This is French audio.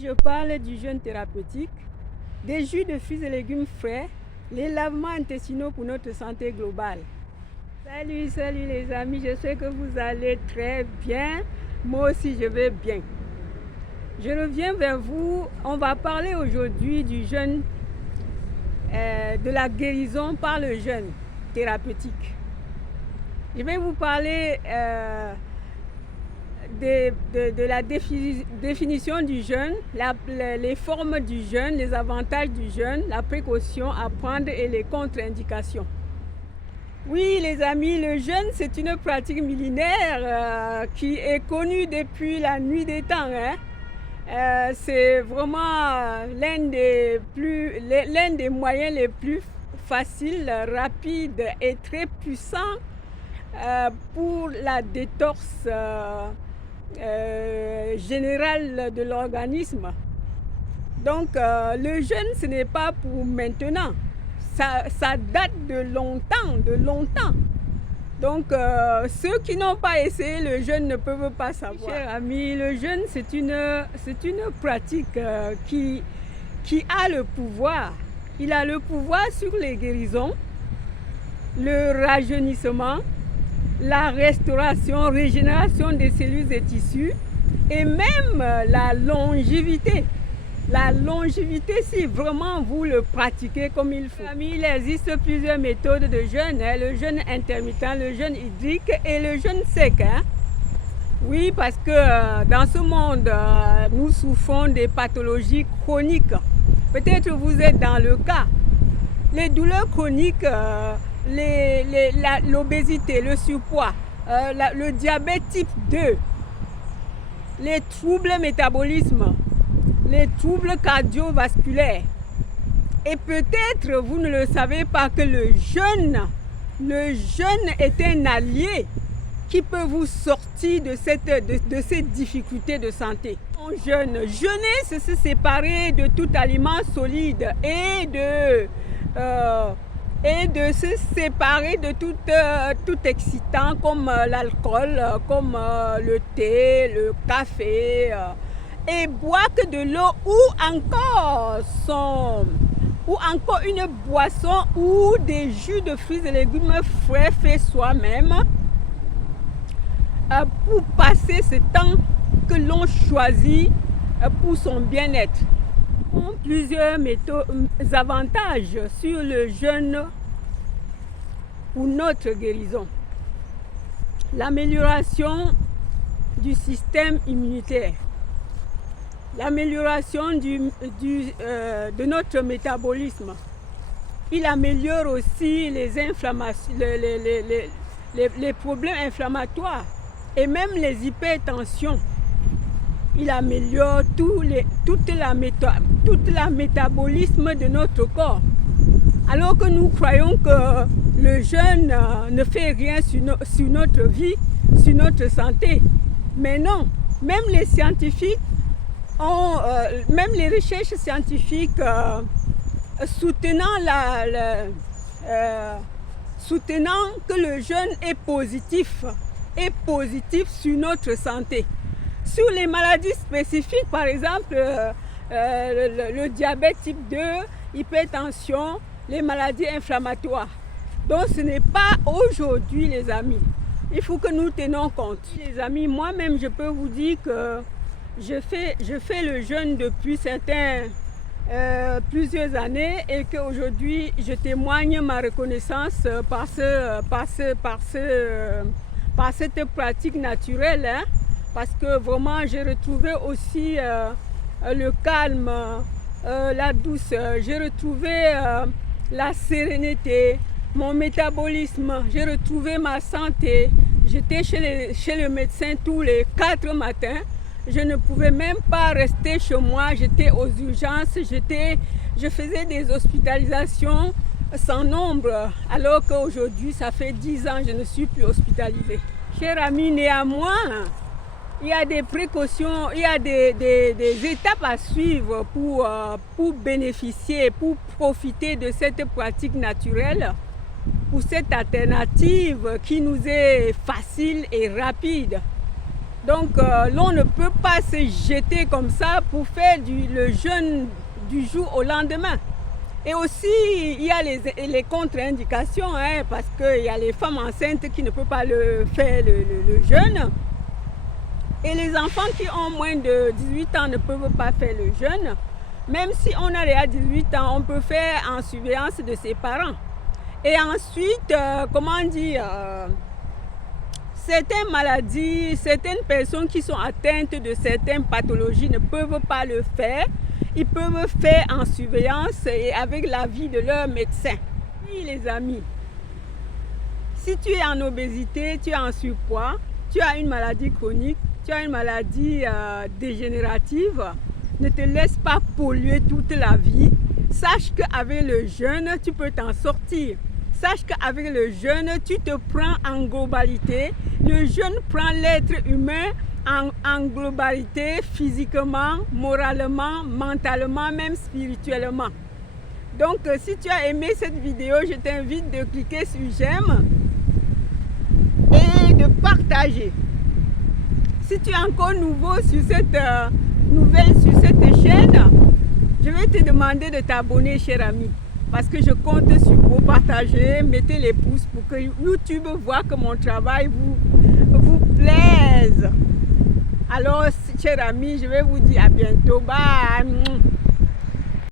Je parle du jeûne thérapeutique, des jus de fruits et légumes frais, les lavements intestinaux pour notre santé globale. Salut les amis, j'espère que vous allez très bien. Moi aussi je vais bien. Je reviens vers vous, on va parler aujourd'hui du jeûne, de la guérison par le jeûne thérapeutique. Je vais vous parler de la définition du jeûne, les formes du jeûne, les avantages du jeûne, la précaution à prendre et les contre-indications. Oui les amis, le jeûne c'est une pratique millénaire qui est connue depuis la nuit des temps. C'est vraiment l'un des moyens les plus faciles, rapides et très puissants pour la détorse générale de l'organisme. Donc le jeûne ce n'est pas pour maintenant, ça date de longtemps. Donc ceux qui n'ont pas essayé le jeûne ne peuvent pas savoir. Chers amis, le jeûne c'est une pratique qui a le pouvoir. Il a le pouvoir sur les guérisons, le rajeunissement, la restauration, régénération des cellules et tissus et même la longévité. La longévité si vraiment vous le pratiquez comme il faut. Il existe plusieurs méthodes de jeûne, le jeûne intermittent, le jeûne hydrique et le jeûne sec. Oui, parce que dans ce monde, nous souffrons des pathologies chroniques. Peut-être vous êtes dans le cas. Les douleurs chroniques, l'obésité, le surpoids, le diabète type 2, les troubles métabolisme, les troubles cardiovasculaires. Et peut-être vous ne le savez pas que le jeûne est un allié qui peut vous sortir de ces difficultés de santé. Jeûner, c'est se séparer de tout aliment solide et de se séparer de tout excitant comme l'alcool, comme le thé, le café, et boire que de l'eau ou encore une boisson ou des jus de fruits et légumes frais faits soi-même pour passer ce temps que l'on choisit pour son bien-être. Plusieurs avantages sur le jeûne pour notre guérison. L'amélioration du système immunitaire, l'amélioration de notre métabolisme. Il améliore aussi les inflammations, les problèmes inflammatoires et même les hypertensions. Il améliore tout le métabolisme de notre corps. Alors que nous croyons que le jeûne ne fait rien sur notre vie, sur notre santé. Mais non, même les scientifiques, même les recherches scientifiques soutenant que le jeûne est positif sur notre santé. Sur les maladies spécifiques, par exemple le diabète type 2, hypertension, les maladies inflammatoires. Donc ce n'est pas aujourd'hui les amis. Il faut que nous tenions compte. Les amis, moi-même je peux vous dire que je fais le jeûne depuis plusieurs années et qu'aujourd'hui je témoigne ma reconnaissance par cette pratique naturelle. Parce que vraiment j'ai retrouvé aussi le calme, la douceur, j'ai retrouvé la sérénité, mon métabolisme, j'ai retrouvé ma santé. J'étais chez le médecin tous les 4 matins, je ne pouvais même pas rester chez moi, j'étais aux urgences, je faisais des hospitalisations sans nombre, alors qu'aujourd'hui ça fait 10 ans que je ne suis plus hospitalisée. Chers amis, néanmoins, il y a des précautions, il y a des étapes à suivre pour bénéficier, pour profiter de cette pratique naturelle, pour cette alternative qui nous est facile et rapide. Donc, l'on ne peut pas se jeter comme ça pour faire le jeûne du jour au lendemain. Et aussi, il y a les contre-indications, hein, parce qu'il y a les femmes enceintes qui ne peuvent pas faire le jeûne. Et les enfants qui ont moins de 18 ans ne peuvent pas faire le jeûne. Même si on a déjà 18 ans, on peut faire en surveillance de ses parents. Et ensuite, comment dire, certaines maladies, certaines personnes qui sont atteintes de certaines pathologies ne peuvent pas le faire. Ils peuvent faire en surveillance et avec l'avis de leur médecin. Oui, les amis, si tu es en obésité, tu es en surpoids, tu as une maladie chronique, tu as une maladie dégénérative, ne te laisse pas polluer toute la vie. Sache qu'avec le jeûne, tu peux t'en sortir. Sache qu'avec le jeûne, tu te prends en globalité. Le jeûne prend l'être humain en globalité, physiquement, moralement, mentalement, même spirituellement. Donc, si tu as aimé cette vidéo, je t'invite de cliquer sur j'aime et de partager. Si tu es encore nouveau sur cette sur cette chaîne, je vais te demander de t'abonner, cher ami, parce que je compte sur vous. Partager, mettez les pouces pour que YouTube voit que mon travail vous plaise. Alors, chers amis, je vais vous dire à bientôt. Bye.